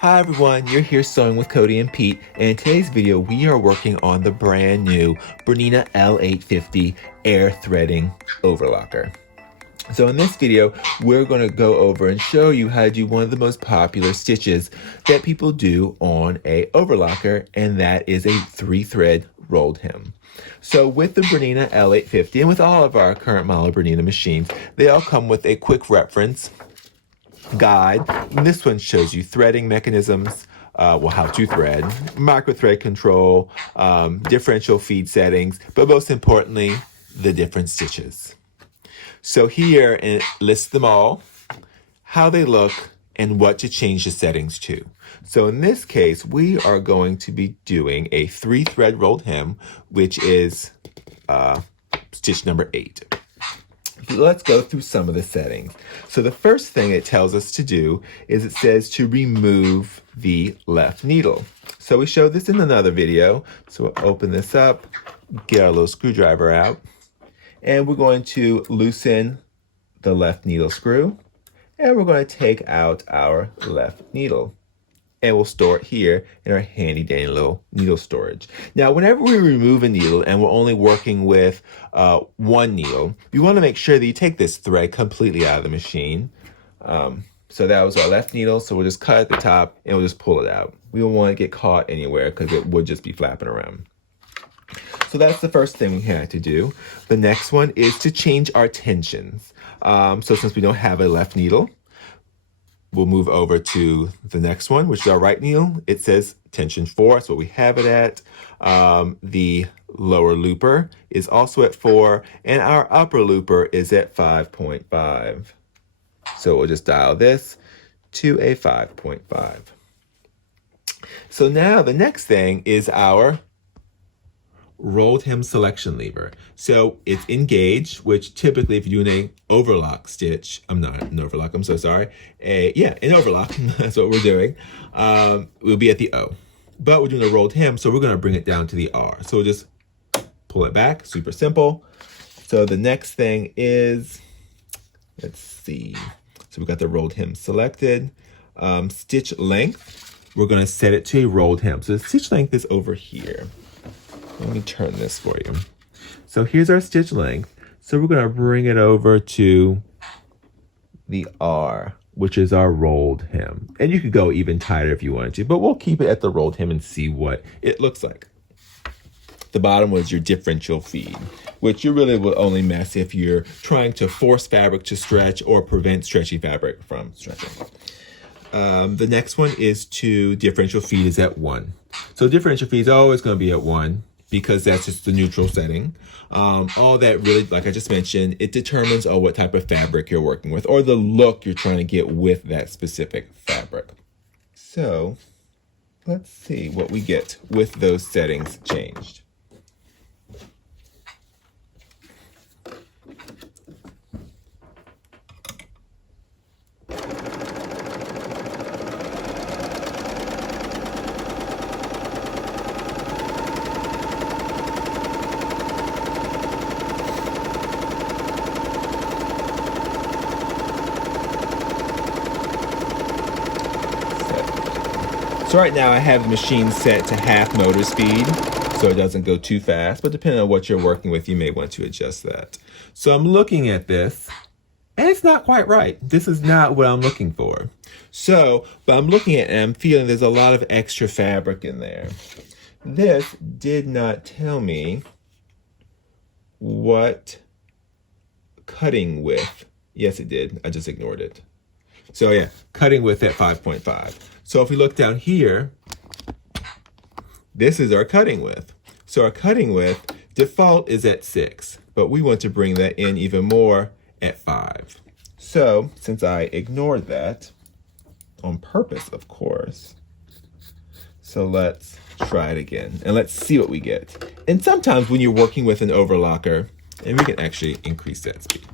Hi everyone, you're here sewing with Cody and Pete, and in today's video we are working on the brand new BERNINA L850 air threading overlocker. So in this video, we're going to go over and show you how to do one of the most popular stitches that people do on a overlocker, and that is a 3-thread rolled hem. So with the BERNINA L850 and with all of our current model BERNINA machines, they all come with a quick reference guide. And this one shows you threading mechanisms, how to thread, micro thread control, differential feed settings, but most importantly, the different stitches. So here it lists them all, how they look, and what to change the settings to. So in this case, we are going to be doing a 3-thread rolled hem, which is stitch number 8. Let's go through some of the settings. So the first thing it tells us to do is it says to remove the left needle. So we showed this in another video. So we'll open this up, get our little screwdriver out, and we're going to loosen the left needle screw, and we're going to take out our left needle. And we'll store it here in our handy dandy little needle storage. Now, whenever we remove a needle and we're only working with one needle, you want to make sure that you take this thread completely out of the machine. So that was our left needle, so we'll just cut at the top and we'll just pull it out. We don't want to get caught anywhere because it would just be flapping around. So that's the first thing we had to do. The next one is to change our tensions. So since we don't have a left needle, we'll move over to the next one, which is our right needle. It says tension 4, that's what we have it at. The lower looper is also at 4, and our upper looper is at 5.5. So we'll just dial this to a 5.5. So now the next thing is our rolled hem selection lever. So it's engaged, which typically if you're doing an overlock stitch, I'm not an overlock, I'm so sorry. An overlock, that's what we're doing. We'll be at the O. But we're doing a rolled hem, so we're gonna bring it down to the R. So we'll just pull it back, super simple. So the next thing is, let's see. So we got the rolled hem selected. Stitch length, we're gonna set it to a rolled hem. So the stitch length is over here. Let me turn this for you. So here's our stitch length. So we're gonna bring it over to the R, which is our rolled hem. And you could go even tighter if you wanted to, but we'll keep it at the rolled hem and see what it looks like. The bottom was your differential feed, which you really will only mess if you're trying to force fabric to stretch or prevent stretchy fabric from stretching. The next one is to differential feed is at 1. So differential feed is always gonna be at 1. Because that's just the neutral setting. All that really, like I just mentioned, it determines what type of fabric you're working with or the look you're trying to get with that specific fabric. So let's see what we get with those settings changed. So right now I have the machine set to half motor speed, so it doesn't go too fast, but depending on what you're working with, you may want to adjust that. So I'm looking at this, and it's not quite right. This is not what I'm looking for. But I'm looking at it and I'm feeling there's a lot of extra fabric in there. This did not tell me what cutting width. Yes, it did. I just ignored it. So yeah, cutting width at 5.5. So if we look down here, this is our cutting width. So our cutting width default is at 6, but we want to bring that in even more at 5. So since I ignored that, on purpose, of course, so let's try it again and let's see what we get. And sometimes when you're working with an overlocker, and we can actually increase that speed.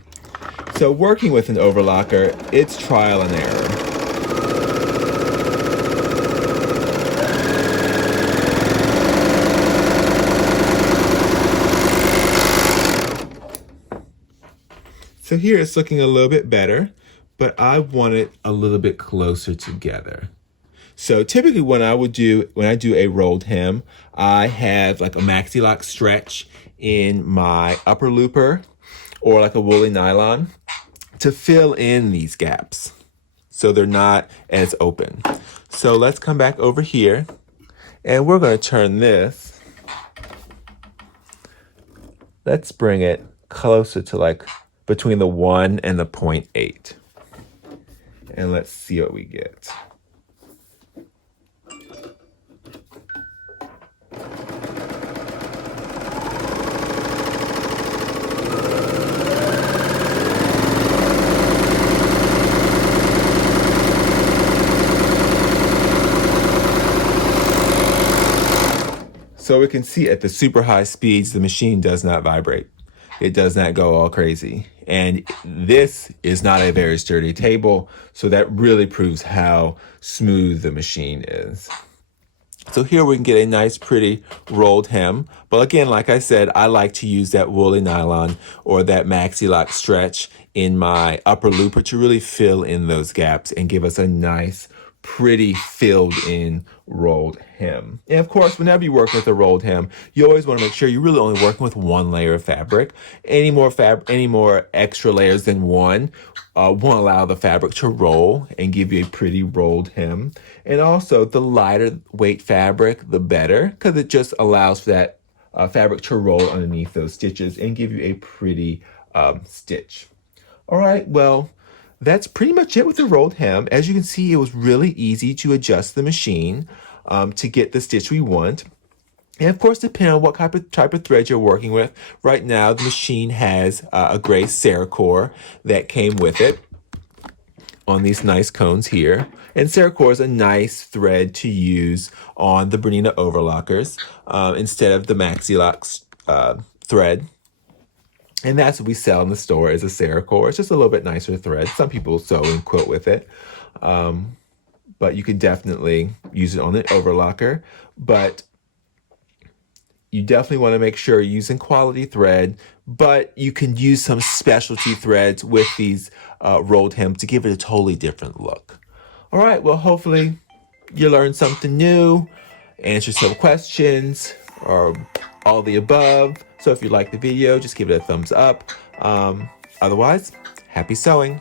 So working with an overlocker, it's trial and error. So here it's looking a little bit better, but I want it a little bit closer together. So typically when I do a rolled hem, I have like a maxi lock stretch in my upper looper or like a woolly nylon to fill in these gaps so they're not as open. So let's come back over here and we're going to turn this. Let's bring it closer to like between the 1 and the 0.8. And let's see what we get. So we can see at the super high speeds, the machine does not vibrate. It does not go all crazy. And this is not a very sturdy table, so that really proves how smooth the machine is. So here we can get a nice, pretty rolled hem. But again, like I said, I like to use that woolly nylon or that maxi lock stretch in my upper looper to really fill in those gaps and give us a nice, pretty filled in rolled hem. And of course, whenever you work with a rolled hem, you always want to make sure you're really only working with one layer of fabric. Any more extra layers than one won't allow the fabric to roll and give you a pretty rolled hem. And also, the lighter weight fabric, the better, because it just allows for that fabric to roll underneath those stitches and give you a pretty stitch. All right, well, that's pretty much it with the rolled hem. As you can see, it was really easy to adjust the machine to get the stitch we want. And of course, depending on what type of thread you're working with. Right now, the machine has a gray Cerakote that came with it on these nice cones here. And Cerakote is a nice thread to use on the Bernina overlockers instead of the Maxi Lock thread. And that's what we sell in the store as a Cerakote. It's just a little bit nicer thread. Some people sew and quilt with it. But you could definitely use it on the overlocker. But you definitely want to make sure you're using quality thread, but you can use some specialty threads with these rolled hems to give it a totally different look. All right, well, hopefully you learned something new, answered some questions, or all the above. So if you like the video, just give it a thumbs up. Otherwise, happy sewing.